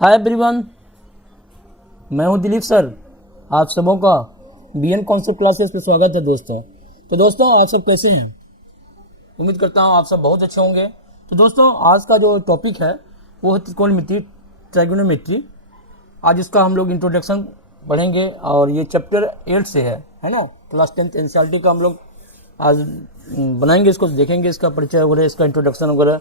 Hi everyone, मैं हूं Dilip sir. आप सबों का बीएन कॉन्सेप्ट क्लासेस पे स्वागत है दोस्तों। तो दोस्तों आप सब कैसे हैं? उम्मीद करता हूं आप सब बहुत अच्छे होंगे। तो दोस्तों आज का जो टॉपिक है वो है त्रिकोणमिति, ट्राइगोनोमेट्री। आज इसका हम लोग इंट्रोडक्शन पढ़ेंगे और ये चैप्टर 8 से है ना। क्लास 10th एनसीईआरटी का हम लोग आज बनाएंगे, इसको देखेंगे, इसका परिचय वगैरह, इसका इंट्रोडक्शन वगैरह,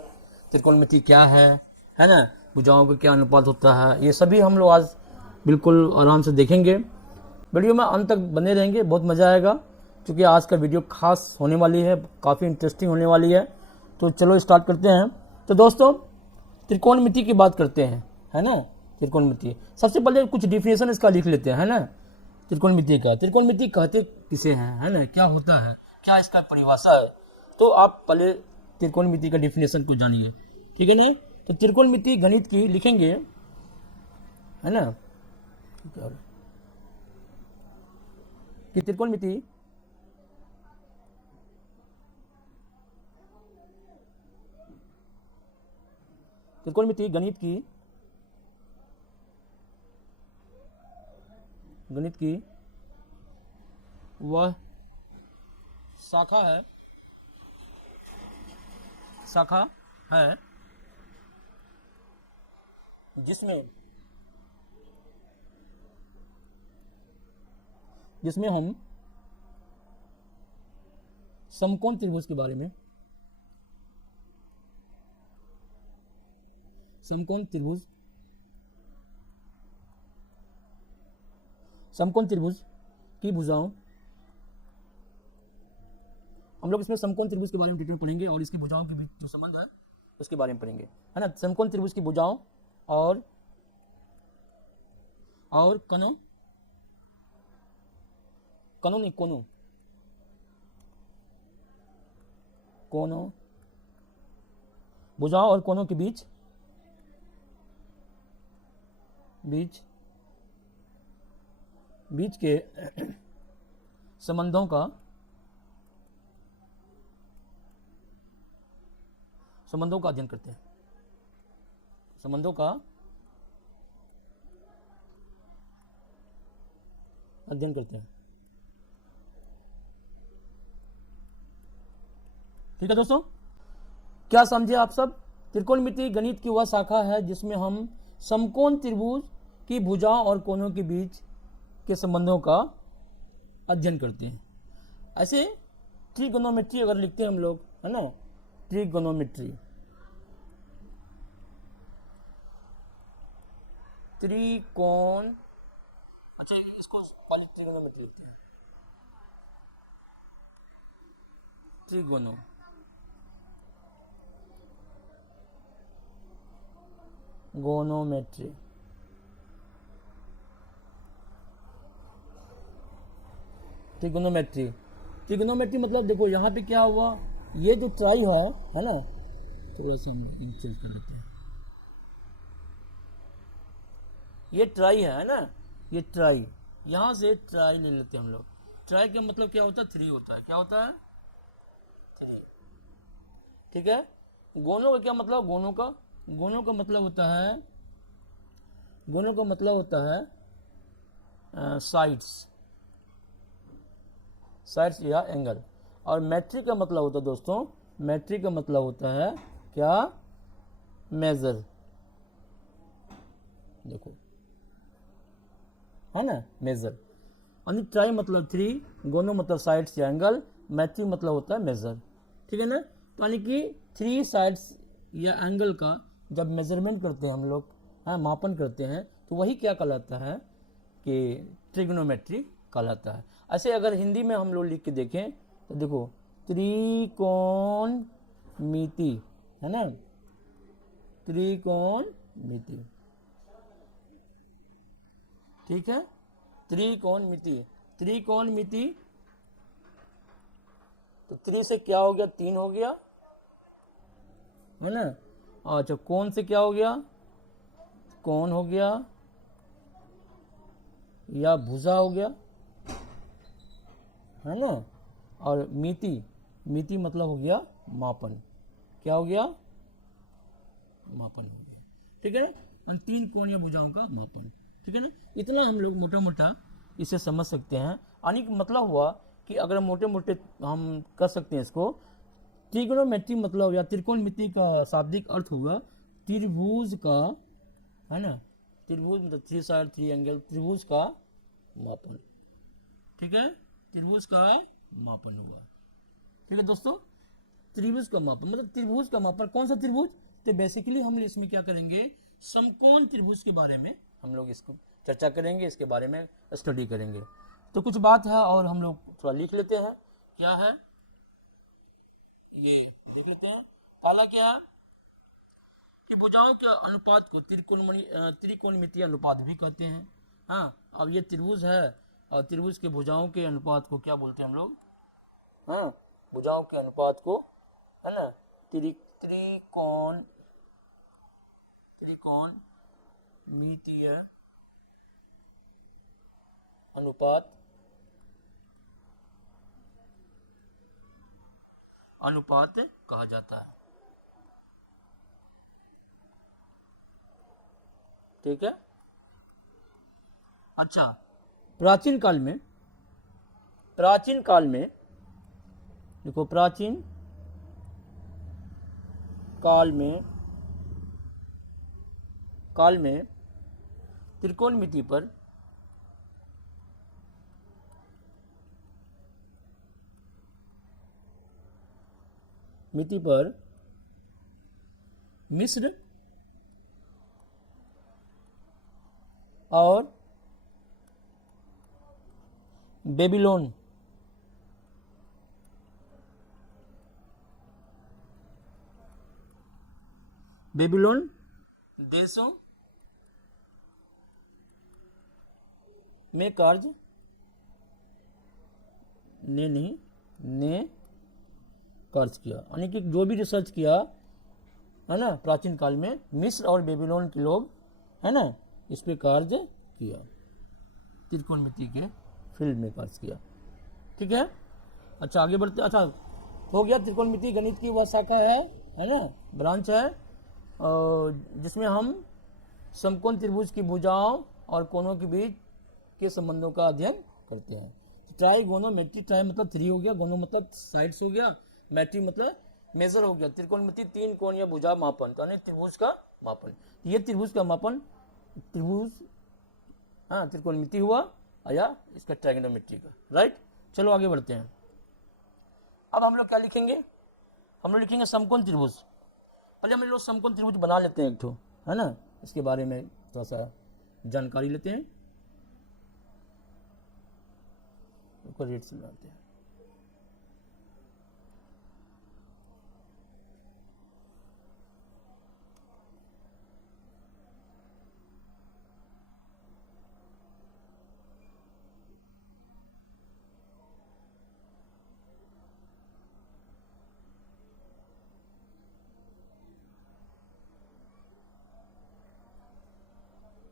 त्रिकोणमिति क्या है ना, भुजाओं का क्या अनुपात होता है, ये सभी हम लोग आज बिल्कुल आराम से देखेंगे। वीडियो में अंत तक बने रहेंगे, बहुत मज़ा आएगा क्योंकि आज का वीडियो खास होने वाली है, काफ़ी इंटरेस्टिंग होने वाली है। तो चलो स्टार्ट करते हैं। तो दोस्तों त्रिकोणमिति की बात करते हैं, है ना। त्रिकोणमिति सबसे पहले कुछ डिफिनेशन इसका लिख लेते हैं, है ना। त्रिकोणमिति का, त्रिकोणमिति कहते किसे हैं, है ना, क्या होता है, क्या इसका परिभाषा है। तो आप पहले त्रिकोणमिति का डिफिनेशन को जानिए, ठीक है ना। तो त्रिकोणमिति गणित की लिखेंगे, है ना, कि त्रिकोणमिति गणित की वह शाखा है जिसमें हम समकोण त्रिभुज के बारे में, समकोण त्रिभुज की भुजाओं, हम लोग इसमें समकोण त्रिभुज के बारे में डिटेल में पढ़ेंगे और इसकी भुजाओं के बीच जो संबंध है उसके बारे में पढ़ेंगे, है ना। समकोण त्रिभुज की भुजाओं और कोनों भुजाओं और कोनों के बीच के संबंधों का अध्ययन करते हैं, संबंधों का अध्ययन करते हैं। ठीक है दोस्तों, क्या समझे आप सब? त्रिकोणमिति गणित की वह शाखा है जिसमें हम समकोण त्रिभुज की भुजाओं और कोनों के बीच के संबंधों का अध्ययन करते हैं। ऐसे ट्रिगोनोमेट्री अगर लिखते हैं हम लोग, है ना, ट्रिगोनोमेट्री, त्रिकोण, अच्छा इसको पहले ट्रिगोनोमेट्री लिखते हैं, गोनोमेट्री। ट्रिगोनोमेट्री मतलब देखो यहाँ पे क्या हुआ, ये जो ट्राई है ना, थोड़ा सा हम चेंज कर लेते हैं, ये ट्राई है ना, ये ट्राई, यहाँ से ट्राई ले लेते हैं हम लोग। ट्राई का मतलब क्या होता है? 3 होता है। क्या होता है? 3। ठीक है। गोनों का क्या मतलब? गोनों का मतलब होता है साइड्स या एंगल। और मैट्रिक का मतलब होता है दोस्तों, मैट्रिक का मतलब होता है क्या? मेजर। देखो, है ना, मेजर। यानी ट्राई मतलब 3, गोनो मतलब साइड्स या एंगल, मैट्रिक मतलब होता है मेजर। ठीक है ना। तो यानी कि 3 साइड्स या एंगल का जब मेजरमेंट करते हैं हम लोग, मापन करते हैं, तो वही क्या कहलाता है कि ट्रिग्नोमेट्री कहलाता है। ऐसे अगर हिंदी में हम लोग लिख के देखें तो देखो, त्रिकोणमिति, है ना, त्रिकोणमिति। ठीक है, त्रिकोणमिति। तो 3 से क्या हो गया? 3 हो गया, है ना। अच्छा, कोण से क्या हो गया? कोण हो गया या भुजा हो गया, है ना। और मिति मतलब हो गया मापन। क्या हो गया? मापन हो गया। ठीक है। और 3 कोण या भुजाओं का मापन। ठीक है ना, इतना हम लोग मोटा मोटा इसे समझ सकते हैं। यानी कि मतलब हुआ कि अगर मोटे मोटे हम कर सकते हैं इसको, ट्रिग्नोमेट्री मतलब या त्रिकोणमिति का शाब्दिक अर्थ हुआ त्रिभुज का, है ना, त्रिभुज मतलब थ्री साइड थ्री एंगल, त्रिभुज का मापन। ठीक है, त्रिभुज का मापन हुआ। ठीक है दोस्तों, त्रिभुज का मापन मतलब त्रिभुज का मापन। कौन सा त्रिभुज? तो बेसिकली हम इसमें क्या करेंगे, समकोण त्रिभुज के बारे में हम लोग इसको चर्चा करेंगे, इसके बारे में स्टडी करेंगे। तो कुछ बात है और हम लोग थोड़ा लिख लेते हैं। क्या है ये, देख लेते हैं। पहला क्या है कि भुजाओं के अनुपात को त्रिकोणमितीय अनुपात भी कहते हैं। हाँ, अब ये त्रिभुज है और त्रिभुज के भुजाओं के अनुपात को क्या बोलते हैं हम लोग? हाँ, भुजाओं के अनुपात को, है ना, त्रिकोण त्रिकोणमितीय अनुपात कहा जाता है। ठीक है। अच्छा, प्राचीन काल में देखो, प्राचीन काल में त्रिकोणमिति पर मिस्र और बेबीलोन देशों में कार्य ने कार्य किया। यानी कि जो भी रिसर्च किया, है ना, प्राचीन काल में मिस्र और बेबीलोन के लोग, है ना, इस पे कार्य किया, त्रिकोणमिति के फील्ड में कार्य किया। ठीक है। अच्छा, आगे बढ़ते। अच्छा, हो गया, त्रिकोणमिति गणित की वह शाखा है ना, ब्रांच है, और जिसमें हम समकोण त्रिभुज की भुजाओं और कोणों के बीच के संबंधों का अध्ययन करते हैं। ट्राइगोनोमेट्री, ट्राई मतलब 3 हो गया, गोनो मतलब साइड्स हो गया, मैट्री मतलब मेजर हो गया। त्रिकोणमिति 3 कोण या भुजा मापन, तो त्रिभुज का मापन। ये त्रिभुज का मापन, त्रिभुज, हाँ, त्रिकोणमिति हुआ, या इसका ट्राइगोनोमेट्री का। राइट, चलो आगे बढ़ते हैं। अब हम लोग क्या लिखेंगे? हम लोग लिखेंगे समकोण त्रिभुज। पहले हम लोग समकोण त्रिभुज बना लेते हैं एक ठो, है ना, इसके बारे में थोड़ा सा जानकारी लेते हैं, रेट से बनाते हैं।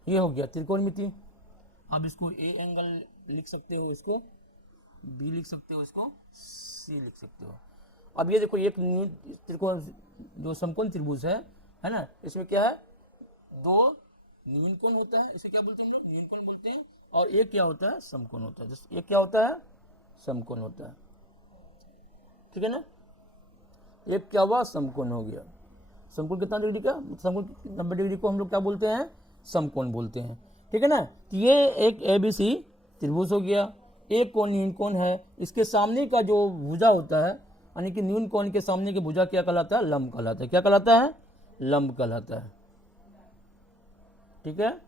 ये हो गया त्रिकोणमिति। अब इसको ए एंगल लिख सकते हो, इसको बी लिख सकते हो, इसको सी लिख सकते हो। अब ये देखो, एक त्रिकोण जो समकोण त्रिभुज है ना, इसमें क्या है, 2 न्यून कोण होता है, इसे क्या बोलते हैं हम लोग? न्यून कोण बोलते हैं। और एक क्या होता है? समकोण होता है। जैसे एक क्या होता है? समकोण होता है। ठीक है ना, एक क्या हुआ? समकोण हो गया। समकोण कितना डिग्री का? समकोण 90 डिग्री को हम लोग क्या बोलते हैं? समकोण बोलते हैं। ठीक है ना, तो ये एक ABC त्रिभुज हो गया। एक कोण न्यून कोण है, इसके सामने का जो भुजा होता है, यानी कि न्यून कोण के सामने की भुजा क्या कहलाता है? लंब कहलाता है। क्या कहलाता है? लंब कहलाता है। ठीक है।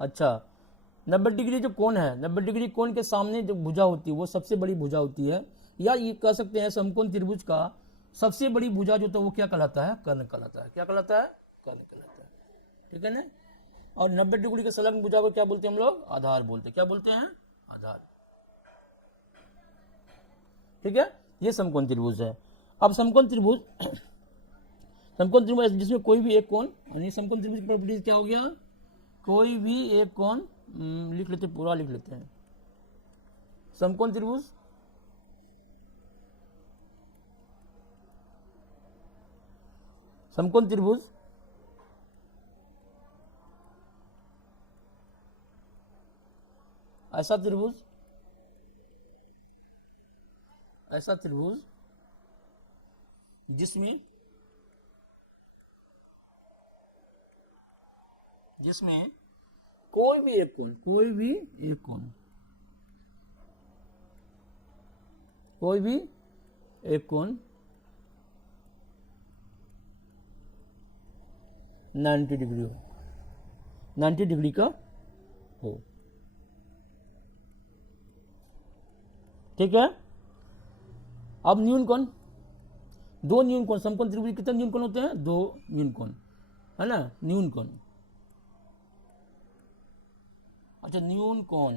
अच्छा, 90 डिग्री जो कोण है, 90 डिग्री कोण के सामने जो भुजा होती है वो सबसे बड़ी भुजा होती है, या ये कह सकते हैं समकोण त्रिभुज का सबसे बड़ी भुजा जो होता है वो क्या कहलाता है? कर्ण कहलाता है। क्या कहलाता है? कर्ण कहलाता है। ठीक है ना, और 90 डिग्री के संलग्न भुजा को क्या बोलते हैं हम लोग? आधार बोलते हैं। क्या बोलते हैं? आधार। ठीक है, ये समकोण त्रिभुज है। अब समकोण त्रिभुज समकोण त्रिभुज जिसमें कोई भी एक कोण, यानी समकोण त्रिभुज की प्रॉपर्टीज क्या हो गया? कोई भी एक कोण, लिख लेते, पूरा लिख लेते हैं। समकोण त्रिभुज ऐसा त्रिभुज, ऐसा त्रिभुज जिसमें जिसमें कोई भी एक कोण, कोई भी एक कोण, कोई भी एक कोण 90 डिग्री हो, 90 डिग्री का हो। ठीक है। अब न्यून कोण, दो न्यून कोण, समकोण त्रिभुज कितने न्यून कोण होते हैं? दो न्यून कोण, है ना, न्यून कोण। अच्छा, न्यून कोण,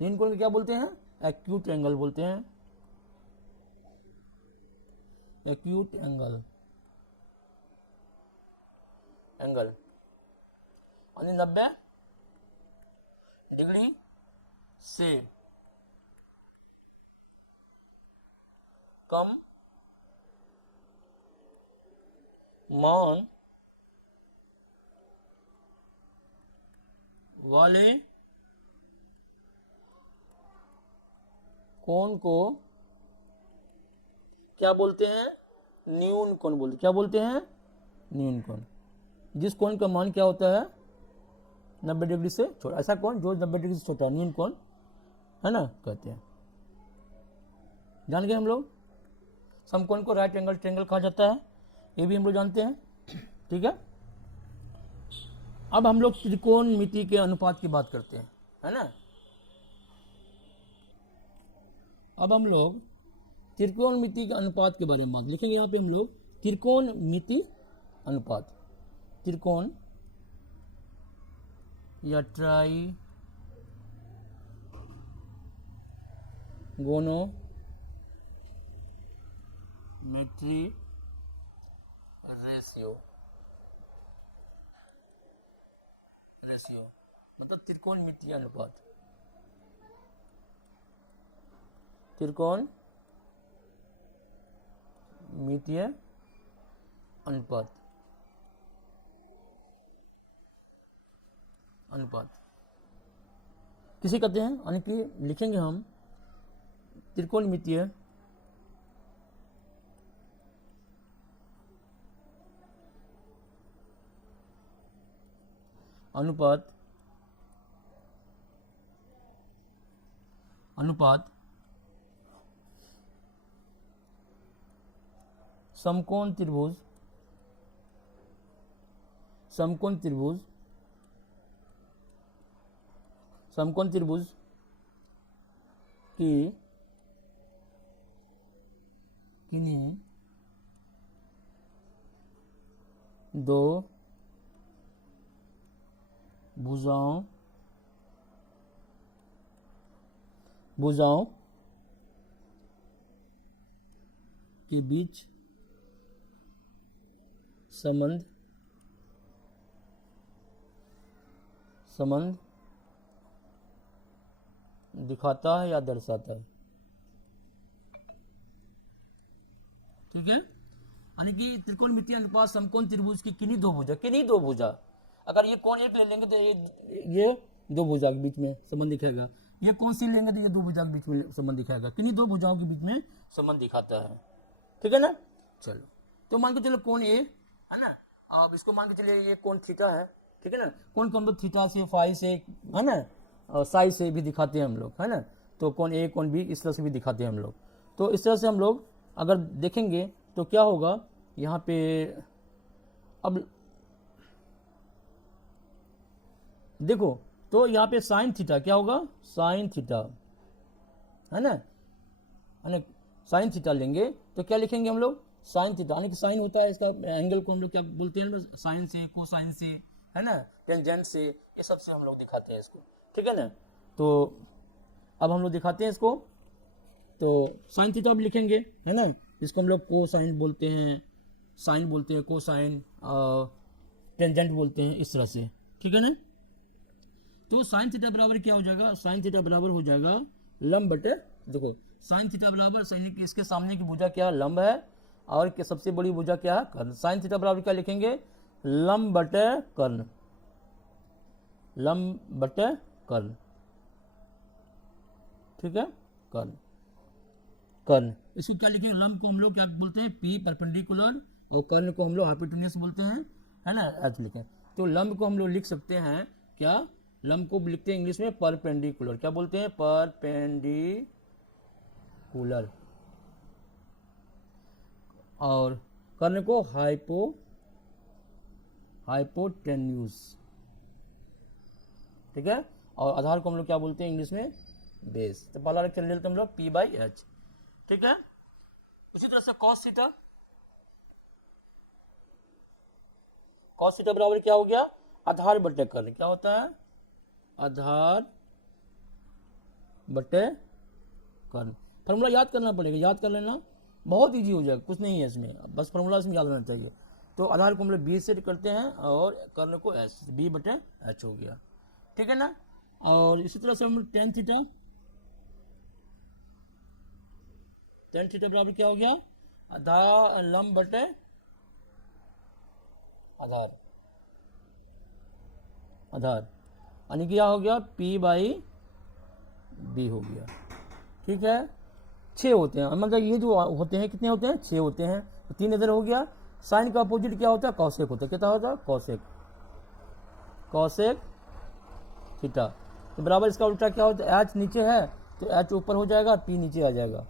न्यून कोण को क्या बोलते हैं? एक्यूट एंगल बोलते हैं, एक्यूट एंगल, एंगल यानी 90 डिग्री से कम मान वाले कोण को क्या बोलते हैं? न्यून कोण बोलते हैं। क्या बोलते हैं? न्यून कोण। जिस कोण का मान क्या होता है? 90 डिग्री से छोटा, ऐसा कोण जो 90 डिग्री से छोटा है, न्यून कोण, है ना, कहते हैं। जान गए हम लोग। समकोण को राइट एंगल ट्रायंगल कहा जाता है, ये भी हम लोग जानते हैं। ठीक है। अब हम लोग त्रिकोणमिति के अनुपात की बात करते हैं, है ना। अब हम लोग त्रिकोणमिति के अनुपात के बारे में बात लिखेंगे। यहाँ पे हम लोग त्रिकोणमिति अनुपात, त्रिकोण या ट्राइगोनोमेट्री रेशियो, मतलब त्रिकोणमितीय अनुपात, त्रिकोणमितीय अनुपात, अनुपात किसे कहते हैं? यानी कि लिखेंगे हम त्रिकोणमितीय अनुपात, अनुपात समकोण त्रिभुज, समकोण त्रिभुज, समकोण त्रिभुज की किन्हीं दो भुजाओं, भुजाओं के बीच संबंध, संबंध दिखाता है या दर्शाता है। ठीक है। यानी कि त्रिकोणमितीय अनुपात समकोण त्रिभुज की किन्हीं दो भुजा, किन्हीं दो भुजा, अगर ये कोण एक ले लेंगे तो ये दो भुजा के बीच में संबंध दिखाएगा, ये कौन सी लेंगे तो ये दो भुजा के बीच में संबंध दिखाएगा, किन्हीं दो भुजाओं के बीच में संबंध दिखाता है। ठीक है ना। चलो, तो मान के चलो कोण ए है ना, अब इसको मान के चलिए ये कोण थीटा है। ठीक है ना। कोण को हम लोग थीटा से, फाई से, है ना, और साई से भी दिखाते हैं हम लोग, है ना। तो कोण ए कोण बी इस तरह से भी दिखाते हैं हम लोग। तो इस तरह से हम लोग अगर देखेंगे तो क्या होगा यहाँ पे, अब देखो तो यहाँ पे साइन थीटा क्या होगा? साइन थीटा, है ना, साइन थीटा लेंगे तो क्या लिखेंगे हम लोग? साइन थीटा, यानी कि साइन होता है इसका एंगल को हम लोग क्या बोलते हैं? साइन से, कोसाइन से, है ना, टेंजेंट से, ये सब से हम लोग दिखाते हैं इसको। ठीक है ना। तो अब हम लोग दिखाते हैं इसको, तो साइन थीटा भी लिखेंगे, है ना, इसको हम लोग कोसाइन बोलते हैं, साइन बोलते हैं, कोसाइन, टेंजेंट बोलते हैं, इस तरह से। ठीक है ना। तो साइन थीटा बराबर क्या हो जाएगा? साइन थीटा बराबर हो जाएगा लंब बटे, देखो साइन थीटा बराबर सही कि इसके सामने की भुजा क्या है? लंब है, और के सबसे बड़ी भुजा क्या है? कर्ण। साइन थीटा बराबर क्या लिखेंगे? लंब बटे कर्ण, लंब बटे कर्ल, ठीक है, कर्ल, कर्ल। इसको क्या लिखेंगे, लंब को हम लोग क्या बोलते हैं, पी परपेंडिकुलर, और कर्ल को हम लोग हाइपोटेन्यूस बोलते हैं, है ना, ऐसे लिखें। तो लंब को हम लोग लिख सकते हैं क्या, लंब को लिखते हैं इंग्लिश में परपेंडिकुलर, क्या बोलते हैं, परपेंडिकुलर, और कर्ल को हाइपोटेन्यूस, ठीक है, और आधार को हम लोग क्या बोलते हैं इंग्लिश में, बेस। तो पहला लेक्चर ले लेते हैं हम लोग p/h, ठीक है। उसी तरह से cos थीटा बराबर क्या हो गया, आधार बटे कर्ल, क्या होता है, आधार बटे कर्ल। फॉर्मूला याद करना पड़ेगा, याद कर लेना, बहुत इजी हो जाएगा, कुछ नहीं है इसमें, बस फॉर्मूला इसमें याद रहना चाहिए। तो आधार को हम लोग बी सेट करते हैं और कर्ल को एच, बी बटे एच हो गया, ठीक है ना। और इसी तरह से हम लोग टेन थीटा बराबर क्या हो गया, आधार लंब बटे आधार, यानी क्या हो गया, p/b हो गया, ठीक है। 6 होते हैं, मतलब ये जो होते हैं कितने होते हैं, 6 होते हैं, तो 3 इधर हो गया। साइन का अपोजिट क्या होता है, कॉसेक होता है, क्या होता है, कॉसेक थीटा। तो बराबर इसका उल्टा क्या होता है, एच नीचे है तो एच ऊपर हो जाएगा, पी नीचे आ जाएगा,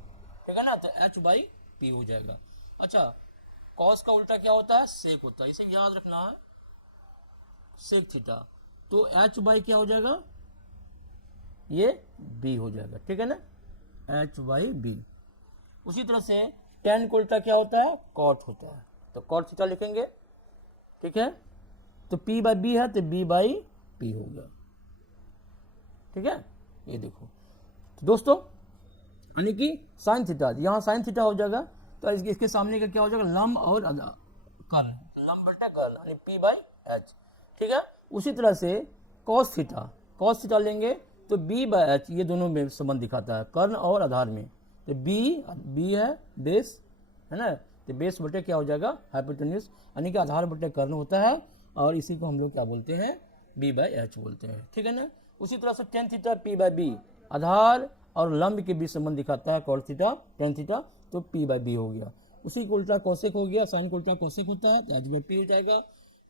ठीक है ना, तो h/p हो जाएगा। अच्छा, कॉस का उल्टा क्या होता है, सेक होता है, इसे याद रखना है, सेक थीटा। तो h/ क्या हो जाएगा, ये b हो जाएगा, ठीक है ना, h/b। उसी तरह से tan को उल्टा क्या होता है, कॉट होता है, तो कॉट थीटा लिखेंगे, ठीक है। तो p/b है तो b/p हो गया, ठीक है, ये देखो। तो दोस्तों यानी कि साइन थीटा, यहाँ साइन थीटा हो जाएगा, तो इसके सामने का क्या हो जाएगा, लंब और कर्ल, लंब बटे कर्ल, यानी p/h, ठीक है। उसी तरह से cos थीटा लेंगे तो b/h, ये दोनों में संबंध दिखाता है, कर्ल और आधार में। तो b है बेस, है ना, तो बेस बटे क्या हो जाएगा, हाइपोटेन्यूस, यानी कि आधार बटे कर्ल होता है, और इसी को हम लोग क्या बोलते हैं, b/h बोलते हैं, ठीक है ना। उसी तरह से टेन थीटा p/b, आधार और लंब के बीच संबंध दिखाता है, cos थीटा टेन थीटा, तो p/b हो गया। उसी को उल्टा कोसेक हो गया, साइन को उल्टा कोसेक होता है तो h/p हो जाएगा।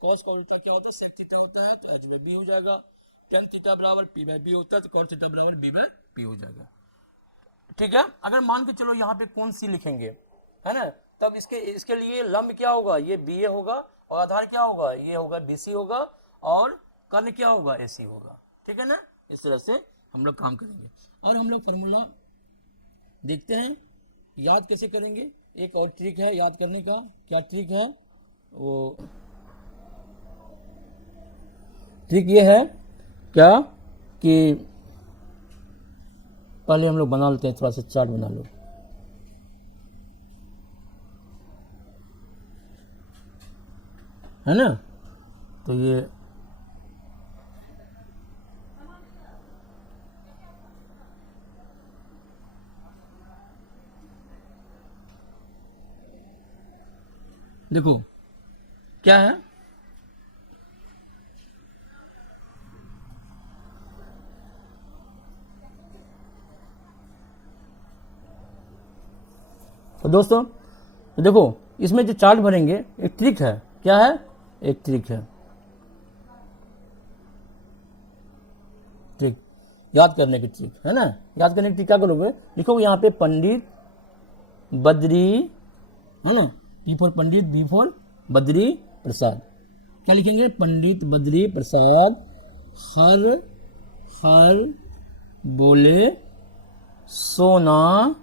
cos का उल्टा क्या होता है, सेक थीटा होता है, तो h/b हो जाएगा। टेन थीटा बराबर p/b होता है, तो cos थीटा बराबर b/p हो जाएगा, ठीक है। अगर मान के चलो यहाँ पे कौन सी लिखेंगे, है ना, तब इसके लिए लंब क्या होगा, ये BA होगा, और आधार क्या होगा, ये होगा BC होगा, और कर्ल क्या होगा, AC होगा, ठीक है ना। इस तरह से हम लोग काम करेंगे, और हम लोग फॉर्मूला देखते हैं याद कैसे करेंगे। एक और ट्रिक है याद करने का, क्या ट्रिक है, वो ट्रिक ये है क्या कि पहले हम लोग बना लेते हैं, थोड़ा सा चार्ट बना लो, है ना। तो ये देखो क्या है, तो दोस्तों तो देखो इसमें जो चार्ट भरेंगे एक ट्रिक है, क्या है, एक ट्रिक है, ट्रिक याद करने की ट्रिक, है ना। याद करने की ट्रिक क्या करोगे, लिखोगे यहाँ पे पंडित बद्री, है ना, P for Pandit, B for Badri Prasad, क्या लिखेंगे, पंडित बद्री प्रसाद हर बोले सोना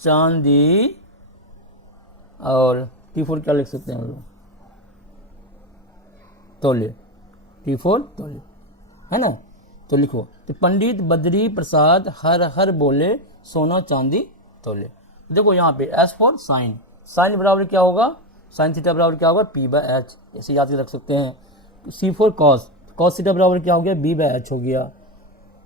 चांदी, और T4 क्या लिख सकते हैं हम लोग, तोले, T4 तोले, है ना। तो लिखो, तो पंडित बद्री प्रसाद हर बोले सोना चांदी तोले। देखो यहाँ पे S फॉर साइन, साइन बराबर क्या होगा, साइन थीटा बराबर क्या होगा, p/h, ऐसे याद रख सकते हैं। C for cos, cos theta बराबर क्या हो गया, b/h हो गया।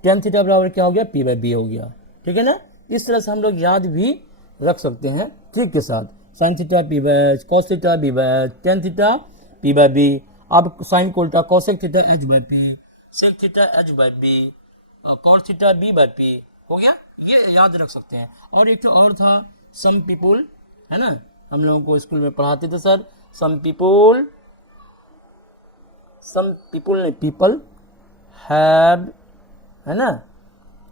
टेन थीटा बराबर क्या हो गया, p/b हो गया, ठीक है ना। इस तरह से हम लोग याद भी रख सकते हैं ट्रिक के साथ, sine theta p/h, cos theta b/h, tan theta p/b, अब साइन को उल्टा cosec theta h/p, sec theta H by B और cos theta B by P. हो गया, ये याद रख सकते हैं। और एक और था सम पीपुल, है ना, हम लोगों को स्कूल में पढ़ाते थे सर, सम पीपुल ने पीपल हैव, है ना,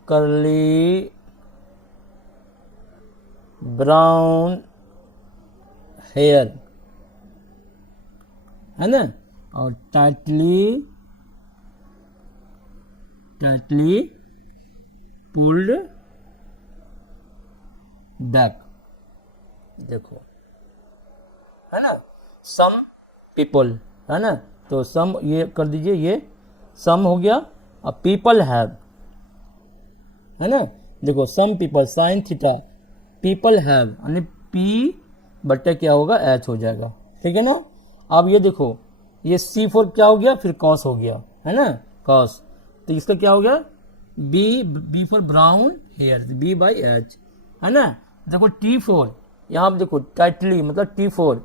कर्ली ब्राउन हेयर, है ना, और टाइटली पुल्ड बैक। देखो, है ना, सम पीपल, है ना, तो सम ये कर दीजिए, ये सम हो गया, और पीपल हैव, है ना, देखो some people sine theta, people have यानी पी बट्टे क्या होगा, एच हो जाएगा, ठीक है ना। अब ये देखो, ये C4 क्या हो गया, फिर कॉस हो गया, है ना, कॉस, तो इसका क्या हो गया, B for brown hair, B by H, है ना। देखो T4, यहाँ पे देखो टाइटली मतलब T4,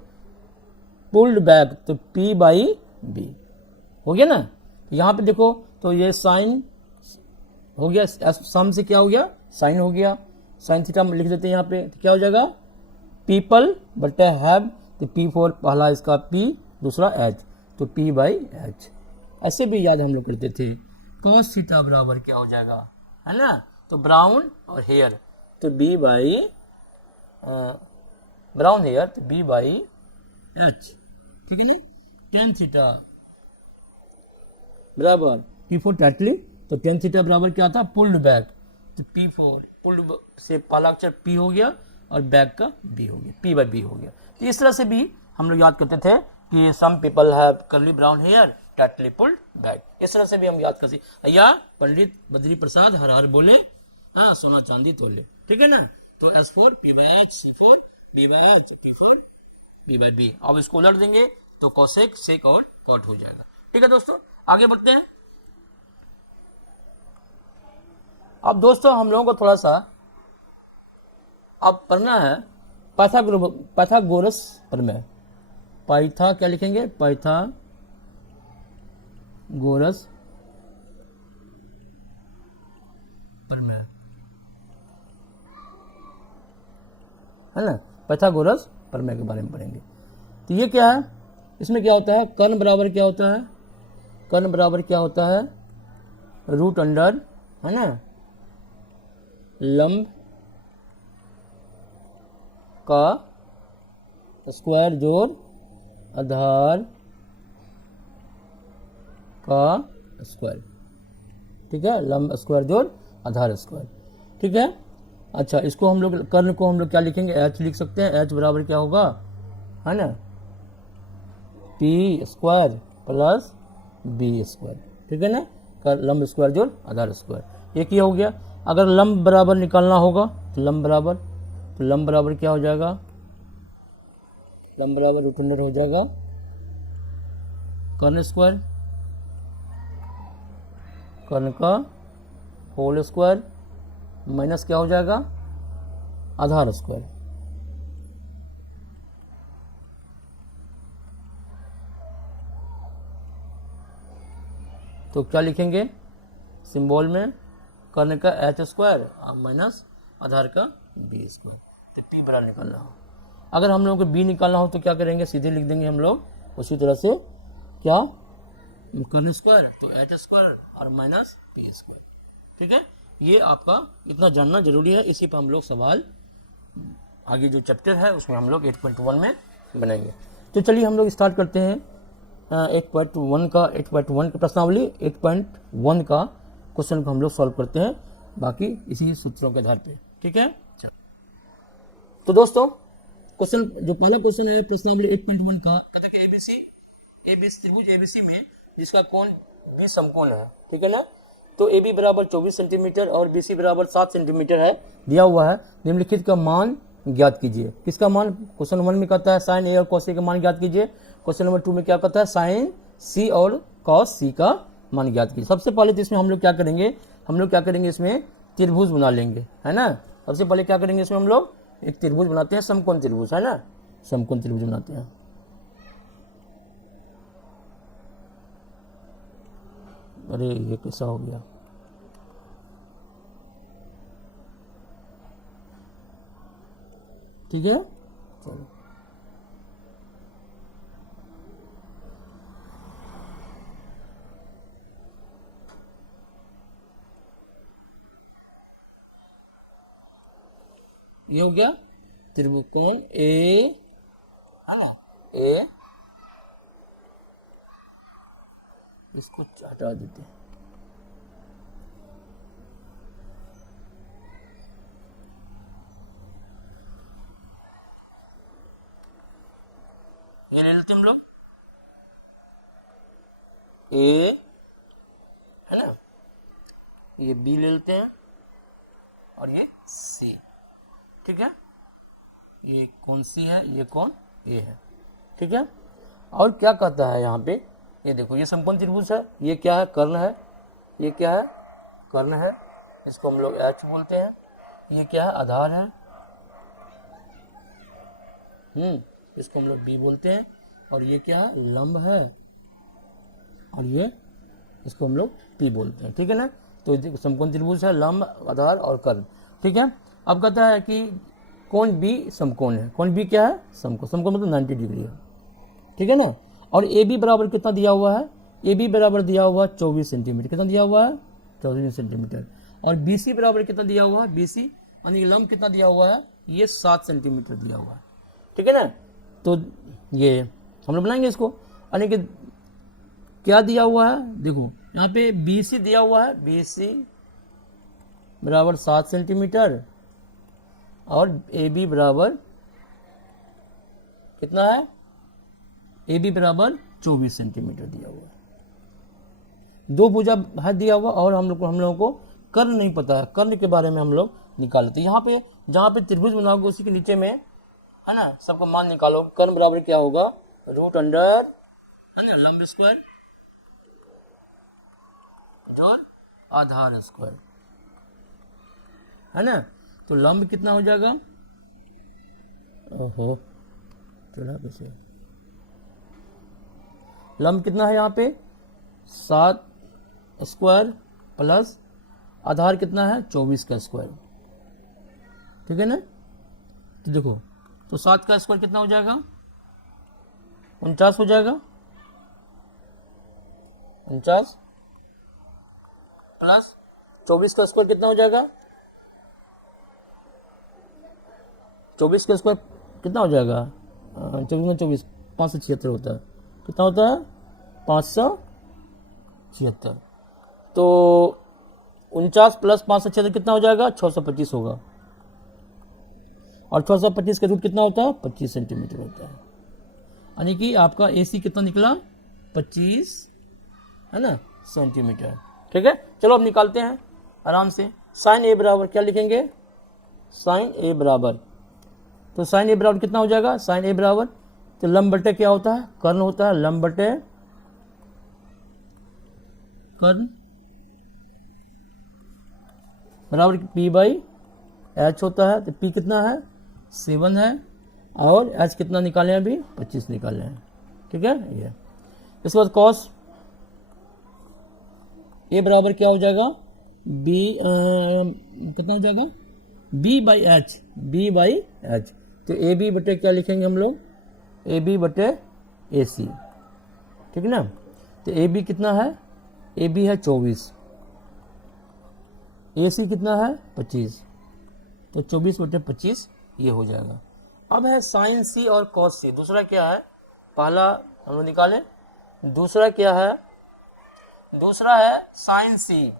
पुल्ड बैक तो P बाई बी, हो गया ना। यहाँ पे देखो तो ये साइन हो गया, सम से क्या हो गया, साइन हो गया, साइन थीटा लिख देते हैं यहाँ पे, तो क्या हो जाएगा, पीपल बटे हैव, तो P4 पहला इसका P, दूसरा H, तो P बाई एच। ऐसे भी याद हम लोग करते थे। कॉस थीटा बराबर क्या हो जाएगा, है ना, तो ब्राउन और हेयर, तो B बाई ब्राउन हेयर, तो B बाई एच, ठीक है नहीं। टेन थीटा बराबर P4 टाइटली, तो टेन थीटा बराबर क्या था, पुल्ड बैक, तो P4 पुल्ड से पहला अक्षर P हो गया और बैक का B हो गया, P बाई B हो गया। तो इस तरह से भी हम लोग याद करते थे कि some people have curly brown hair tightly pulled back, इस तरह से भी हम याद कर सकते। या पंडित बद्री प्रसाद हर हर बोले, हाँ सोना चांदी तोले, ठीक है ना। तो S4 P by H, C4 B by H, P4 B by B. अब इसको उलट देंगे तो कोसेक सेक और कॉट हो जाएगा, ठीक है दोस्तों। आगे बढ़ते हैं। अब दोस्तों हम लोगों को थोड़ा सा अब पढ़ना है पाइथागोरस प्रमेय। पाइथा क्या लिखेंगे, पाइथागोरस प्रमेय, है ना, पाइथागोरस प्रमेय के बारे में पढ़ेंगे। तो ये क्या है, इसमें क्या होता है, कर्ण बराबर क्या होता है, कर्ण बराबर क्या होता है, रूट अंडर, है ना, लंब का स्क्वायर जोड़ आधार का स्क्वायर, ठीक है, लंब स्क्वायर जोड़ आधार स्क्वायर, ठीक है। अच्छा, इसको हम लोग कर्ण को हम लोग क्या लिखेंगे, एच लिख सकते हैं। एच बराबर क्या होगा, है ना, P square plus B square, ठीक है ना, लंब स्क्वायर जोड़ आधार स्क्वायर। एक ये हो गया। अगर लंब बराबर निकालना होगा तो लंब बराबर, तो लंब बराबर क्या हो जाएगा, लंब बराबर रूट अंडर हो जाएगा कर्ण स्क्वायर, कर्ण का होल स्क्वायर माइनस क्या हो जाएगा, आधार स्क्वायर। तो क्या लिखेंगे सिंबल में, कर्ण का एच स्क्वायर माइनस आधार का बी स्क्वायर, तो पी बराबर निकालना हो। अगर हम लोगों को बी निकालना हो तो क्या करेंगे, सीधे लिख देंगे हम लोग उसी तरह से, क्या, कर्ण स्क्वायर तो एच स्क्वायर और माइनस पी स्क्वायर, ठीक है। ये आपका इतना जानना जरूरी है, इसी पर हम लोग सवाल आगे जो चैप्टर है उसमें हम लोग 8.1 में बनाएंगे। तो चलिए हम लोग स्टार्ट करते हैं 8.1 का प्रश्नावली 8.1 का क्वेश्चन को हम लोग सॉल्व करते हैं, बाकी इसी सूत्रों के आधार पे, ठीक है। तो दोस्तों क्वेश्चन, जो पहला क्वेश्चन है प्रश्नावली 8.1 का, कहता है एबीसी त्रिभुज एबीसी में जिसका कोण बी समकोण है, ठीक है ना। तो ए बी बराबर 24 सेंटीमीटर और बी सी बराबर 7 सेंटीमीटर है, दिया हुआ है। निम्नलिखित का मान ज्ञात कीजिए। किसका मान, क्वेश्चन 1 में कहता है साइन ए और कॉस ए का मान ज्ञात कीजिए। क्वेश्चन नंबर 2 में क्या कहता है, साइन सी और कॉस सी का मान ज्ञात कीजिए। सबसे पहले तो इसमें हम लोग क्या करेंगे, इसमें त्रिभुज बना लेंगे, है ना। सबसे पहले क्या करेंगे, इसमें हम लोग एक त्रिभुज बनाते हैं, समकोण त्रिभुज, है ना, समकोण त्रिभुज बनाते हैं। अरे ये कैसा हो गया, ठीक है। चलो ये हो गया त्रिभुज ए, है ना, ए, इसको हटा देते हैं। ये ले लेते हम लोग ए, है ना, ये बी ले लेते हैं और ये सी, ठीक है। ये कौन सी है, ये कौन ए है, ठीक है। और क्या कहता है यहाँ पे, ये देखो ये समकोण त्रिभुज है, ये क्या है, कर्ण है, ये क्या है, कर्ण है, इसको हम लोग एच बोलते हैं। ये क्या है, आधार है, इसको हम लोग बी बोलते हैं। और ये क्या है, लंब है, और ये इसको हम लोग पी बोलते हैं, ठीक है ना। तो समकोण त्रिभुज है, लंब, आधार और कर्ण, ठीक है। अब कहता है कि कोण बी समकोण है, कोण बी क्या है, समकोण, समकोण मतलब 90 डिग्री है, ठीक है ना। और ए बी बराबर कितना दिया हुआ है, ए बी बराबर दिया हुआ 24 सेंटीमीटर, कितना दिया हुआ है, 24 सेंटीमीटर। और बी सी बराबर कितना दिया हुआ है, बी सी यानी लंब कितना दिया हुआ है, ये 7 सेंटीमीटर दिया हुआ है, ठीक है ना। तो ये हम लोग बनाएंगे इसको, यानी कि क्या दिया हुआ है, देखो यहाँ पे बी सी दिया हुआ है, बी सी बराबर 7 सेंटीमीटर और ए बी बराबर कितना है, ए बी बराबर 24 सेंटीमीटर दिया हुआ है। दो भुजा है दिया हुआ, और हम लोगों को कर्ण नहीं पता है, कर्ण के बारे में हम लोग निकालते हैं। यहाँ पे जहाँ पे त्रिभुज बनाओगे उसी के नीचे में, है ना, सबका मान निकालो। कर्ण बराबर क्या होगा, रूट अंडर, है ना, लंब स्क्वायर जोड़ आधार स्क्वायर, है ना। तो लंब कितना हो जाएगा, ओहो चला कैसे, लंब कितना है यहाँ पे 7 स्क्वायर प्लस आधार कितना है 24 का स्क्वायर, ठीक है ना। तो देखो, तो 7 का स्क्वायर कितना हो जाएगा, 49 हो जाएगा, 49 प्लस 24 का स्क्वायर कितना हो जाएगा, 24 का स्क्वायर कितना हो जाएगा, 24 में 24 576 होता है, कितना होता है 576। तो 49 प्लस 576 कितना हो जाएगा, 625 होगा। और 625 का रूट कितना होता है, 25 सेंटीमीटर होता है। यानी कि आपका AC कितना निकला, 25, है ना, सेंटीमीटर, ठीक है। चलो अब निकालते हैं आराम से। साइन ए बराबर क्या लिखेंगे, साइन ए बराबर, तो साइन ए बराबर कितना हो जाएगा, साइन ए बराबर, तो लंब बटे क्या होता है, कर्ण होता है, लंब बटे कर्ण बराबर पी बाई एच होता है। तो पी कितना है 7 है, और एच कितना निकाले हैं अभी 25 निकाले हैं, ठीक है। ये इसके बाद कॉस ए बराबर क्या हो जाएगा, बी कितना हो जाएगा, B by H, B by H. तो ए बी बटे क्या लिखेंगे हम लोग, ए बी बटे ए सी, ठीक है ना। तो ए बी कितना है, ए बी है 24, ए सी कितना है 25, तो 24 बटे 25 ये हो जाएगा। अब है साइन सी और कॉस सी। दूसरा क्या है, पहला हम लोग निकालें, दूसरा क्या है, दूसरा है साइन सी,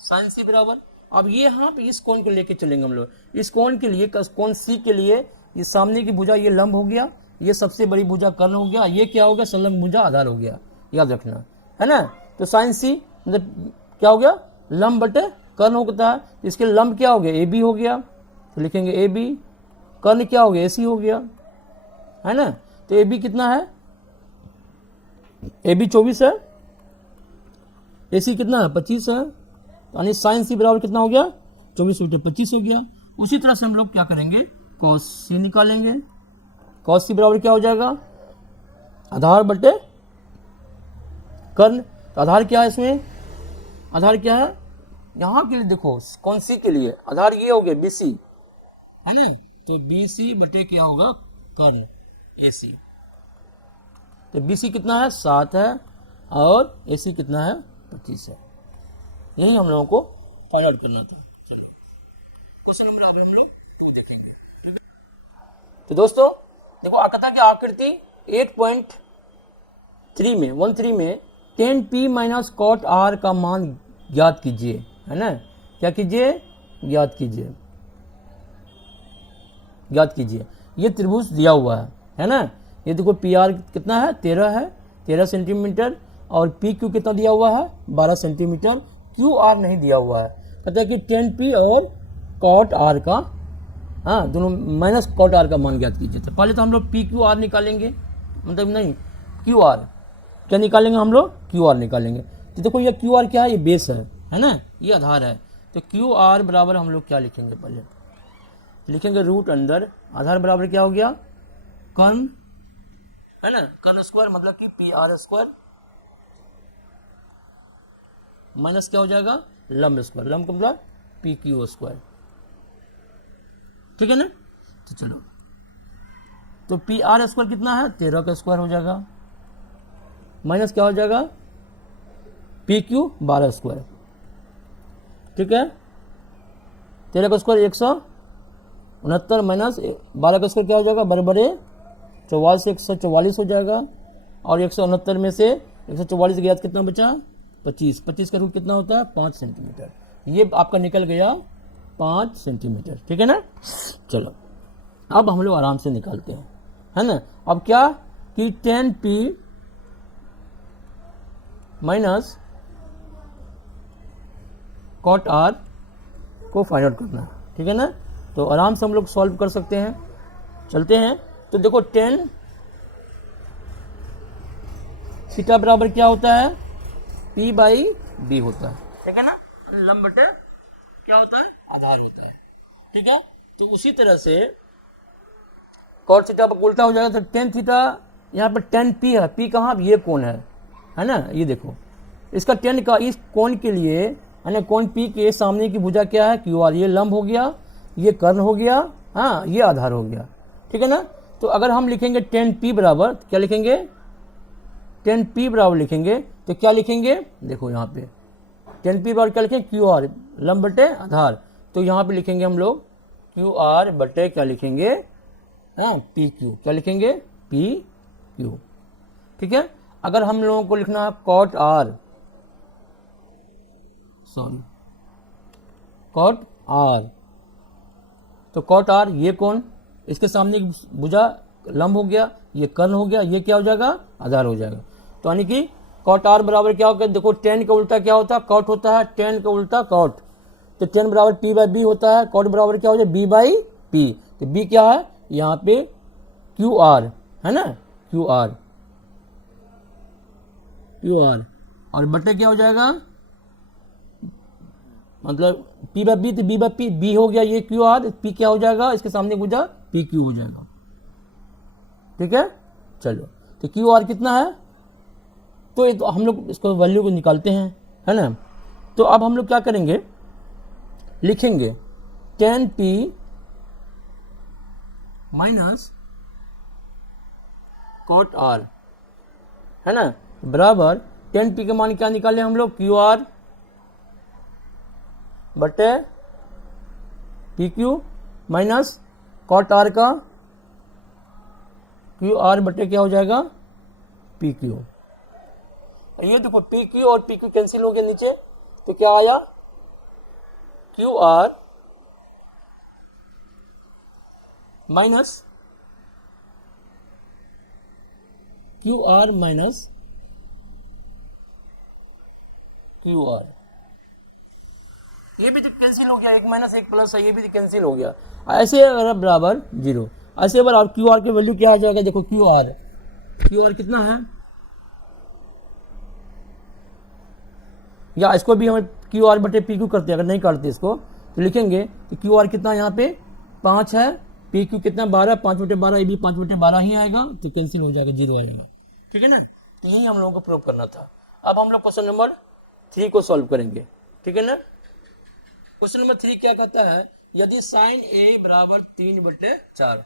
साइन सी बराबर, अब ये यहाँ पे इस कोण को लेके चलेंगे हम लोग, इस कोण के लिए, कोण सी के लिए ये सामने की भुजा ये लंब हो गया, ये सबसे बड़ी भुजा कर्ण हो गया, ये क्या हो गया संलग्न भुजा आधार हो गया, याद रखना, है ना। तो साइन सी मतलब क्या हो गया, लंब बटे कर्ण होता है, इसके लंब क्या हो गया, ए बी हो गया, तो लिखेंगे ए बी, कर्ण क्या हो गया, ए सी हो गया, है ना। तो ए बी कितना है, ए बी 24 है, ए सी कितना है 25 है, यानी साइन सी बराबर कितना हो गया 24 बटे 25 हो गया। उसी तरह से हम लोग क्या करेंगे, कॉस सी निकालेंगे। कॉस सी बराबर क्या हो जाएगा, आधार बटे कर्ण। तो आधार क्या है इसमें, आधार क्या है यहाँ के लिए, देखो कौन सी के लिए आधार ये हो गया BC है ना, तो BC बटे क्या होगा कर्ण AC। तो BC कितना है 7 है और AC कितना है 25 है। यही हम लोगों को फाइंड आउट करना था। चलो क्वेश्चन नंबर आप हम लोग 2 देखेंगे। तो दोस्तों देखो आकता की आकृति 8.3 में 13 में 10p माइनस कॉट R का मान ज्ञात कीजिए, है ना। क्या कीजिए, ज्ञात कीजिए, ज्ञात कीजिए। ये त्रिभुज दिया हुआ है ना। ये देखो PR कितना है 13 सेंटीमीटर और PQ कितना दिया हुआ है 12 सेंटीमीटर। QR नहीं दिया हुआ है, कहता है कि 10p और कॉट R का, हाँ दोनों माइनस कॉट R का मान ज्ञात कीजिए। तो पहले तो हम लोग PQR निकालेंगे, मतलब नहीं QR क्या निकालेंगे, हम लोग QR निकालेंगे। तो देखो ये QR क्या है, ये बेस है ना, ये आधार है। तो QR बराबर हम लोग क्या लिखेंगे, पहले लिखेंगे रूट अंदर आधार बराबर क्या हो गया कर्ण, है ना, कर्ण स्क्वायर मतलब कि PR स्क्वायर माइनस क्या हो जाएगा लंब स्क्वायर, लंब का मतलब PQ स्क्वायर, ठीक है ना। तो चलो तो PR स्क्वायर कितना है 13 का स्क्वायर हो जाएगा, माइनस क्या हो जाएगा PQ 12 स्क्वायर, ठीक है। 13 का स्क्वायर 169 माइनस 12 का स्क्वायर क्या हो जाएगा बराबर 44 से 144 हो जाएगा। और 169 में से 144 गया कितना बचा 25, 25 का रूट कितना होता है 5 सेंटीमीटर। ये आपका निकल गया 5 सेंटीमीटर, ठीक है ना। चलो अब हम लोग आराम से निकालते हैं, है ना। अब क्या कि 10p माइनस कॉट R को फाइंड आउट करना है, ठीक है ना। तो आराम से हम लोग सॉल्व कर सकते हैं, चलते हैं। तो देखो 10 थीटा बराबर क्या होता है P/B होता है, ठीक है ना। लंब बटे क्या होता है आधार होता है, ठीक है। तो उसी तरह से कॉट थीटा पर उल्टा हो जाएगा। तो 10 थीटा यहाँ पर 10p है, p कहाँ ये कोण है ना। ये देखो इसका 10 का इस कोण के लिए, है ना, कोण P के सामने की भुजा क्या है QR, ये लंब हो गया, ये कर्ण हो गया, हाँ ये आधार हो गया, ठीक है ना। तो अगर हम लिखेंगे 10p बराबर क्या लिखेंगे 10p बराबर लिखेंगे तो क्या लिखेंगे, देखो यहाँ पे 10p बराबर क्या लिखेंगे QR लंब बटे आधार। तो यहाँ पे लिखेंगे हम लोग QR बटे क्या लिखेंगे, हाँ PQ, क्या लिखेंगे PQ, ठीक है। अगर हम लोगों को लिखना है cot R, sorry cot R, तो कॉट R ये कौन, इसके सामने भुजा लंब हो गया, ये कर्ण हो गया, ये क्या हो जाएगा आधार हो जाएगा। तो यानी कि कॉट R बराबर क्या होगा, देखो 10 का उल्टा क्या होता है कॉट होता है, 10 का उल्टा कॉट। तो 10 बराबर P/B होता है, कॉट बराबर क्या हो जाए B/P। तो B क्या है यहाँ पे QR, है ना, QR और बटे क्या हो जाएगा, मतलब P/B तो B/P, B हो गया ये QR, P क्या हो जाएगा इसके सामने भुजा PQ हो जाएगा, ठीक है। चलो तो QR कितना है, तो हम लोग इसको वैल्यू को निकालते हैं, है ना। तो अब हम लोग क्या करेंगे, लिखेंगे 10p माइनस कॉट R, है ना, बराबर 10p के मान क्या निकाले हम लोग QR बटे PQ माइनस कॉट R का QR बटे क्या हो जाएगा PQ। ये देखो PQ और PQ कैंसिल हो गया नीचे, तो क्या आया QR minus QR minus QR, ये भी तो कैंसिल हो गया, 1 माइनस 1 प्लस है, ये भी तो कैंसिल हो गया। ऐसे अगर बराबर 0, ऐसे बार QR की वैल्यू क्या आ जाएगा, देखो QR कितना है, या इसको भी हम QR बटे PQ करते हैं, अगर नहीं काटते इसको तो लिखेंगे कि QR कितना यहाँ पे 5 है, PQ कितना 12, 5 बटे 12, ये भी 5 बटे 12 ही आएगा, तो कैंसिल हो जाएगा 0 आएगा, ठीक है ना। तो यही हम लोगों को प्रूव करना था। अब हम लोग क्वेश्चन नंबर 3 को सॉल्व करेंगे, ठीक है ना। क्वेश्चन नंबर 3 क्या कहता है, यदि साइन ए बराबर 3/4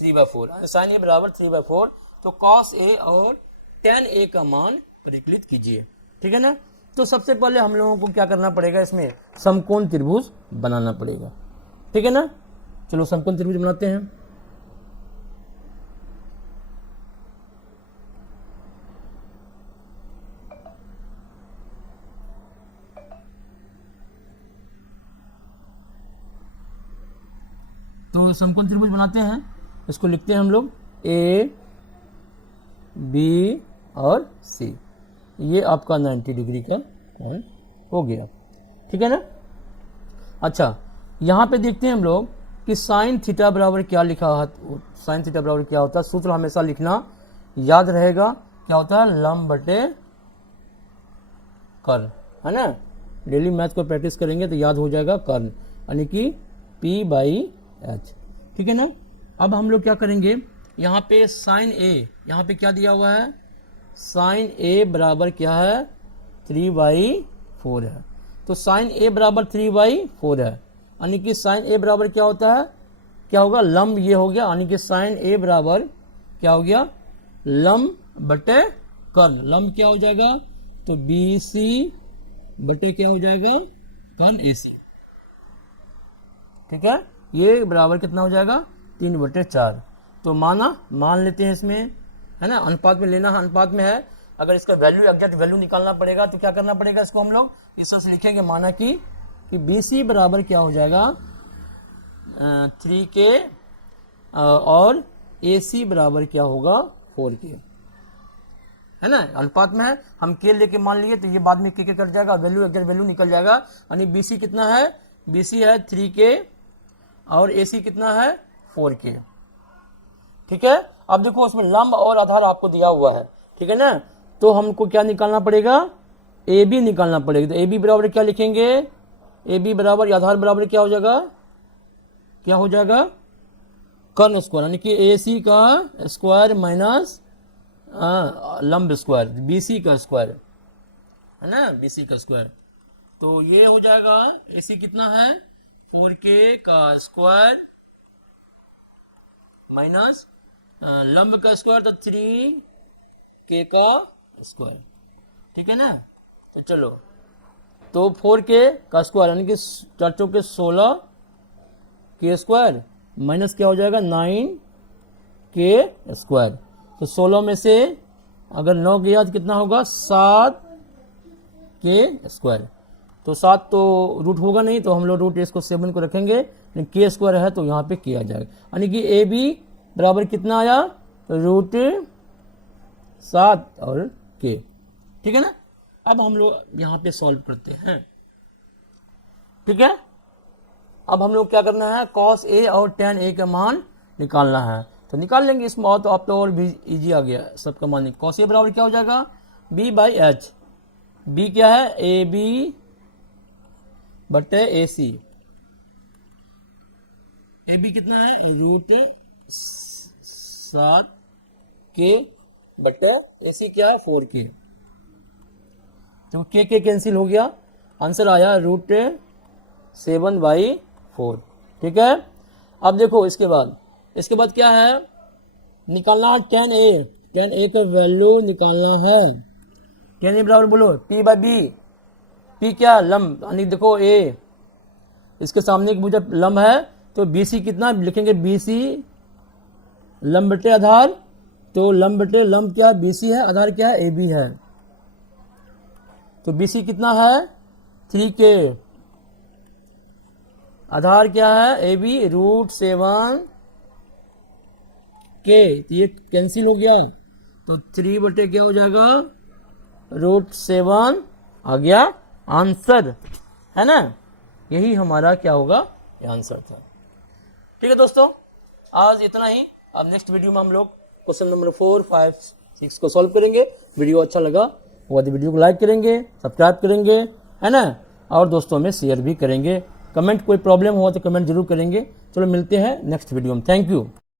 3/4, साइन ए बराबर 3/4 तो कॉस ए और टेन ए का मान परिकलित कीजिए, ठीक है ना। तो सबसे पहले हम लोगों को क्या करना पड़ेगा, इसमें समकोण त्रिभुज बनाना पड़ेगा, ठीक है ना। चलो समकोण त्रिभुज बनाते हैं। तो समकोण त्रिभुज बनाते हैं, इसको लिखते हैं हम लोग ए बी और सी। ये आपका 90 डिग्री का कोण हो गया, ठीक है ना। अच्छा, यहाँ पे देखते हैं हम लोग कि साइन थीटा बराबर क्या लिखा है। साइन थीटा बराबर क्या होता है, सूत्र हमेशा लिखना याद रहेगा, क्या होता है, लंब बटे कर्ण, है ना। डेली मैथ को प्रैक्टिस करेंगे तो याद हो जाएगा, कर्ण यानी कि P/H, ठीक है ना। अब हम लोग क्या करेंगे, यहाँ पे साइन ए, यहाँ पे क्या दिया हुआ है, साइन ए बराबर क्या है, 3/4 है। तो साइन ए बराबर 3/4 है, यानी कि साइन ए बराबर क्या होता है, क्या होगा, लंब ये हो गया, यानी कि साइन ए बराबर क्या हो गया, लंब बटे कर्ण। लंब क्या हो जाएगा, तो BC बटे क्या हो जाएगा, कर्ण AC, ठीक है। ये बराबर कितना हो जाएगा, 3/4। तो मान लेते हैं इसमें, है ना, अनुपात में लेना है, अनुपात में है। अगर इसका वैल्यू अज्ञात वैल्यू निकालना पड़ेगा तो क्या करना पड़ेगा, इसको हम लोग इस तरह से लिखेंगे, माना कि BC बराबर क्या हो जाएगा 3K और AC बराबर क्या होगा 4K, है ना। अनुपात में है, हम K लेके मान लिए तो ये बाद में K कट जाएगा, वैल्यू अज्ञात वैल्यू निकल जाएगा, यानी BC कितना है, BC है 3K और AC कितना है 4K, ठीक है। अब देखो उसमें लंब और आधार आपको दिया हुआ है, ठीक है ना। तो हमको क्या निकालना पड़ेगा, AB निकालना पड़ेगा। तो AB बराबर क्या लिखेंगे, AB बराबर आधार बराबर क्या हो जाएगा, क्या हो जाएगा, कर्ण स्क्वायर, यानी कि AC का स्क्वायर माइनस लंब स्क्वायर, BC का स्क्वायर, है ना, BC का स्क्वायर। तो ये हो जाएगा AC कितना है 4K का स्क्वायर माइनस लंब का स्क्वायर तो 3K का स्क्वायर, ठीक है ना। तो चलो, तो 4K का स्क्वायर यानी कि 4 चौके 16 K स्क्वायर माइनस क्या हो जाएगा 9K स्क्वायर। तो 16 में से अगर 9 गया तो कितना होगा 7K स्क्वायर। तो 7 तो रूट होगा नहीं, तो हम लोग रूट इसको 7 को रखेंगे, लेकिन K स्क्वायर है तो यहाँ पे K आ जाएगा, यानी कि AB बराबर कितना आया, √7 और K, ठीक है ना। अब हम लोग यहाँ पे सॉल्व करते हैं, ठीक है। अब हम लोग क्या करना है, cos A और tan A का मान निकालना है, तो निकाल लेंगे इसमें, और तो आप तो और भी इजी आ गया सबका मान। cos A बराबर क्या हो जाएगा B/H, B क्या है AB बटे AC, AB कितना है √7K बटे AC क्या है 4K। तो K कैंसिल हो गया, आंसर आया √7/4, ठीक है। अब देखो इसके बाद क्या है, निकालना है tan A का वैल्यू निकालना है। tan A बराबर बोलो P/B, P क्या लंब, यानी देखो A इसके सामने एक भुजा लंब है, तो BC कितना लिखेंगे, BC लंब बटे आधार, तो लंब बटे लंब क्या है BC है, आधार क्या है AB है। तो BC कितना है 3K, आधार क्या है AB √7K, तो ये कैंसिल हो गया, तो 3 बटे क्या हो जाएगा √7 आ गया आंसर, है ना। यही हमारा क्या होगा, ये आंसर था, ठीक है दोस्तों। आज इतना ही, अब नेक्स्ट वीडियो में हम लोग क्वेश्चन नंबर 4, 5, 6 को सॉल्व करेंगे। वीडियो अच्छा लगा वो वीडियो को लाइक करेंगे, सब्सक्राइब करेंगे, है ना, और दोस्तों में शेयर भी करेंगे। कमेंट कोई प्रॉब्लम हुआ तो कमेंट जरूर करेंगे। चलो मिलते हैं नेक्स्ट वीडियो में, थैंक यू।